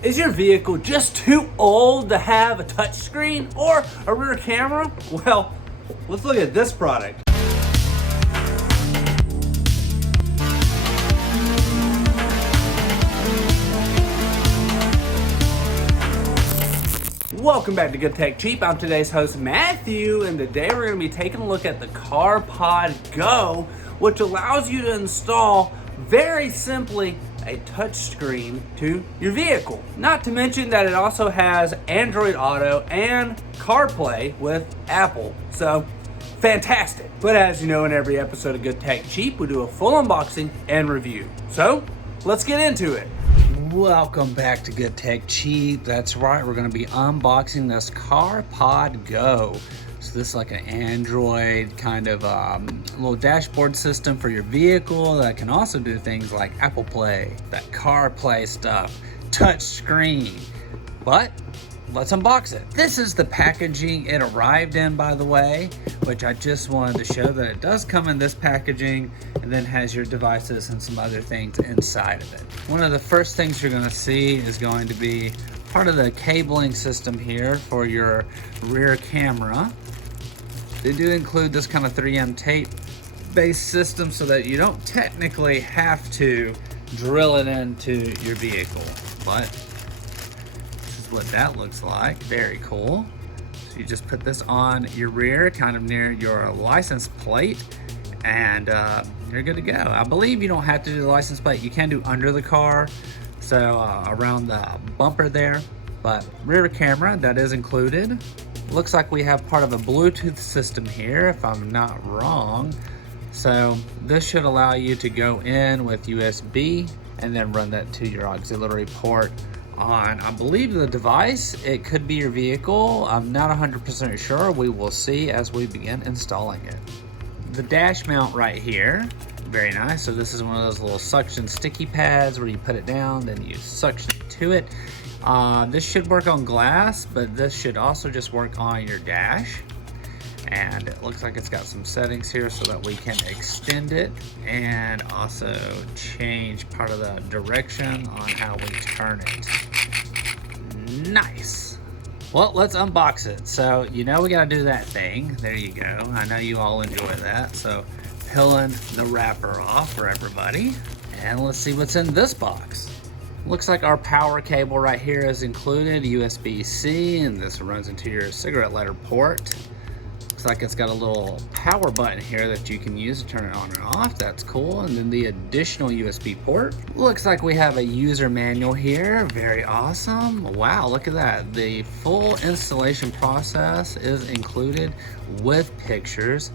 Is your vehicle just too old to have a touchscreen or a rear camera? Well, let's look at this product. Welcome back to Good Tech Cheap. I'm today's host Matthew, and today we're going to be taking a look at the CarpodGo, which allows you to install very simply a touchscreen to your vehicle. Not to mention that it also has Android Auto and Carplay with Apple. So, fantastic. But as you know, in every episode of Good Tech Cheap, we do a full unboxing and review. So, let's get into it. Welcome back to Good Tech Cheap. That's right, we're going to be unboxing this CarpodGo. So this is like an Android kind of little dashboard system for your vehicle that can also do things like Apple Play, that CarPlay stuff, touch screen. But let's unbox it. This is the packaging it arrived in, by the way, which I just wanted to show that it does come in this packaging and then has your devices and some other things inside of it. One of the first things you're going to see is going to be part of the cabling system here for your rear camera. They do include this kind of 3M tape based system so that you don't technically have to drill it into your vehicle, but this is what that looks like. Very cool. So you just put this on your rear, kind of near your license plate, and you're good to go. I believe you don't have to do the license plate. You can do under the car, so around the bumper there, but rear camera, that is included. Looks like we have part of a Bluetooth system here, if I'm not wrong. So this should allow you to go in with USB and then run that to your auxiliary port on, I believe, the device. It could be your vehicle. I'm not 100% sure. We will see as we begin installing it. The dash mount right here, very nice. So this is one of those little suction sticky pads where you put it down, then you suction to it. This should work on glass, but this should also just work on your dash. And it looks like it's got some settings here so that we can extend it and also change part of the direction on how we turn it. Nice. Well, let's unbox it. So, you know we gotta do that thing. There you go. I know you all enjoy that. So, peeling the wrapper off for everybody. And let's see what's in this box. Looks like our power cable right here is included, USB-C, and this runs into your cigarette lighter port. Looks like it's got a little power button here that you can use to turn it on and off. That's cool. And then the additional USB port. Looks like we have a user manual here. Very awesome. Wow, look at that. The full installation process is included with pictures.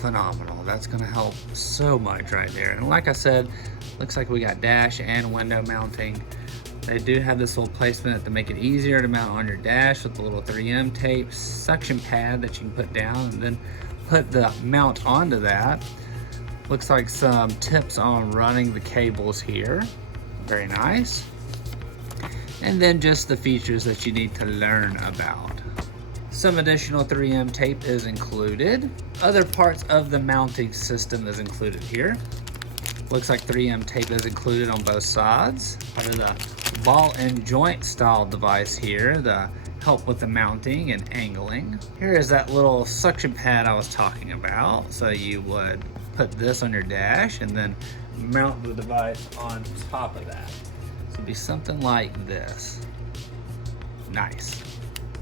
Phenomenal. That's going to help so much right there. And like I said, looks like we got dash and window mounting. They do have this little placement to make it easier to mount on your dash with the little 3M tape suction pad that you can put down and then put the mount onto that. Looks like some tips on running the cables here. Very nice. And then just the features that you need to learn about. Some additional 3M tape is included. Other parts of the mounting system is included here. Looks like 3M tape is included on both sides. Part of the ball and joint style device here, the help with the mounting and angling. Here is that little suction pad I was talking about. So you would put this on your dash and then mount the device on top of that. So it'd be something like this. Nice.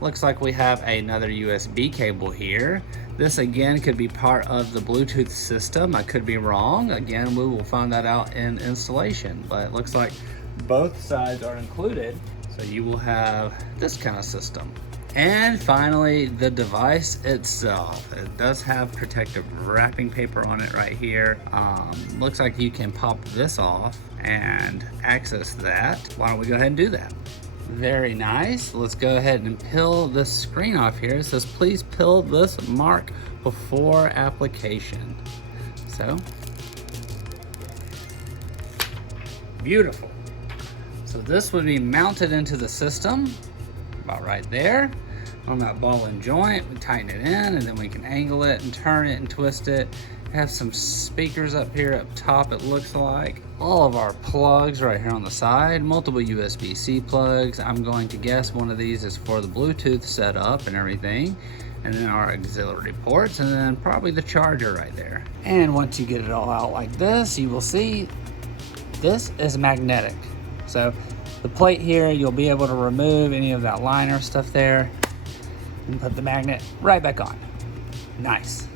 Looks like we have another USB cable here. This again could be part of the Bluetooth system. I could be wrong. Again, we will find that out in installation, but it looks like both sides are included. So you will have this kind of system. And finally, the device itself. It does have protective wrapping paper on it right here. Looks like you can pop this off and access that. Why don't we go ahead and do that? Very nice. Let's go ahead and peel this screen off here. It says, please peel this mark before application. So, beautiful. So this would be mounted into the system, about right there. On that ball and joint, we tighten it in and then we can angle it and turn it and twist it Have some speakers up here up top, it looks like. All of our plugs right here on the side, multiple USB-C plugs. I'm going to guess one of these is for the Bluetooth setup and everything. And then our auxiliary ports, and then probably the charger right there. And once you get it all out like this, you will see this is magnetic. So the plate here, you'll be able to remove any of that liner stuff there and put the magnet right back on. Nice.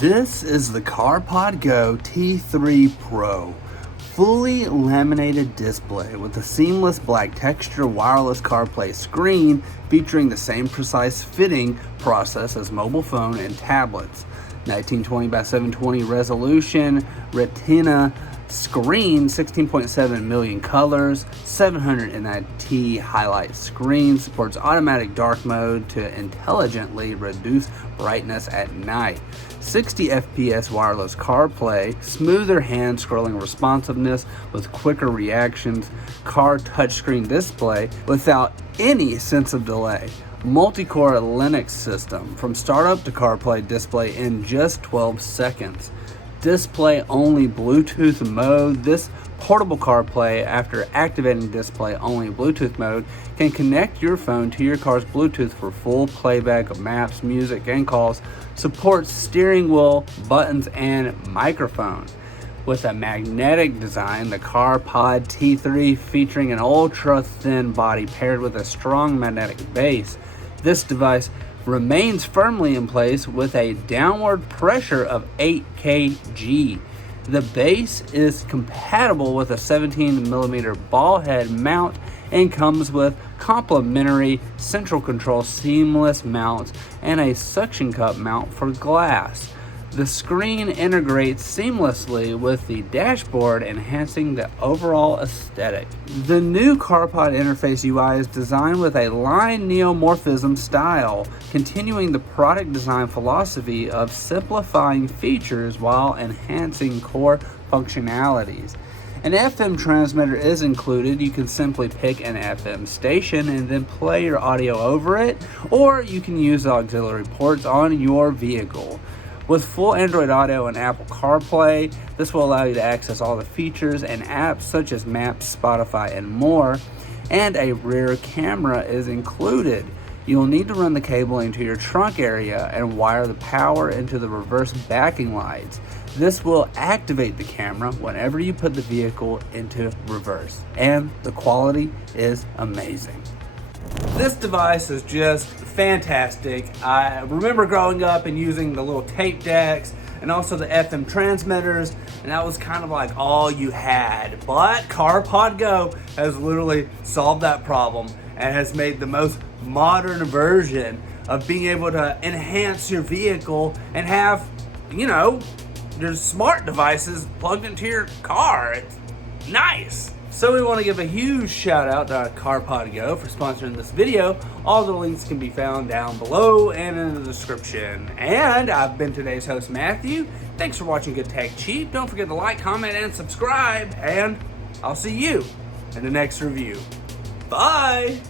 This is the CarpodGo T3 Pro, fully laminated display with a seamless black texture wireless CarPlay screen featuring the same precise fitting process as mobile phone and tablets. 1920 by 720 resolution, retina screen, 16.7 million colors, 790 highlight screen, supports automatic dark mode to intelligently reduce brightness at night. 60 FPS wireless CarPlay, smoother hand scrolling responsiveness with quicker reactions, car touchscreen display without any sense of delay. Multi-core Linux system from startup to CarPlay display in just 12 seconds. Display only Bluetooth mode. This portable CarPlay, after activating display only Bluetooth mode, can connect your phone to your car's Bluetooth for full playback of maps, music, and calls. Supports steering wheel, buttons, and microphone. With a magnetic design, the CarPod T3 featuring an ultra thin body paired with a strong magnetic base. This device remains firmly in place with a downward pressure of 8 kg. The base is compatible with a 17mm ball head mount and comes with complementary central control seamless mounts and a suction cup mount for glass. The screen integrates seamlessly with the dashboard, enhancing the overall aesthetic. The new CarPod interface UI is designed with a line neomorphism style, continuing the product design philosophy of simplifying features while enhancing core functionalities. An FM transmitter is included. You can simply pick an FM station and then play your audio over it, or you can use the auxiliary ports on your vehicle. With full Android Auto and Apple CarPlay, this will allow you to access all the features and apps such as Maps, Spotify, and more, and a rear camera is included. You'll need to run the cable into your trunk area and wire the power into the reverse backing lights. This will activate the camera whenever you put the vehicle into reverse, and the quality is amazing. This device is just fantastic. I remember growing up and using the little tape decks and also the FM transmitters, and that was kind of like all you had. But CarpodGo has literally solved that problem and has made the most modern version of being able to enhance your vehicle and have, your smart devices plugged into your car. It's nice. So we want to give a huge shout out to CarpodGo for sponsoring this video. All the links can be found down below and in the description. And I've been today's host, Matthew. Thanks for watching Good Tech Cheap. Don't forget to like, comment, and subscribe. And I'll see you in the next review. Bye!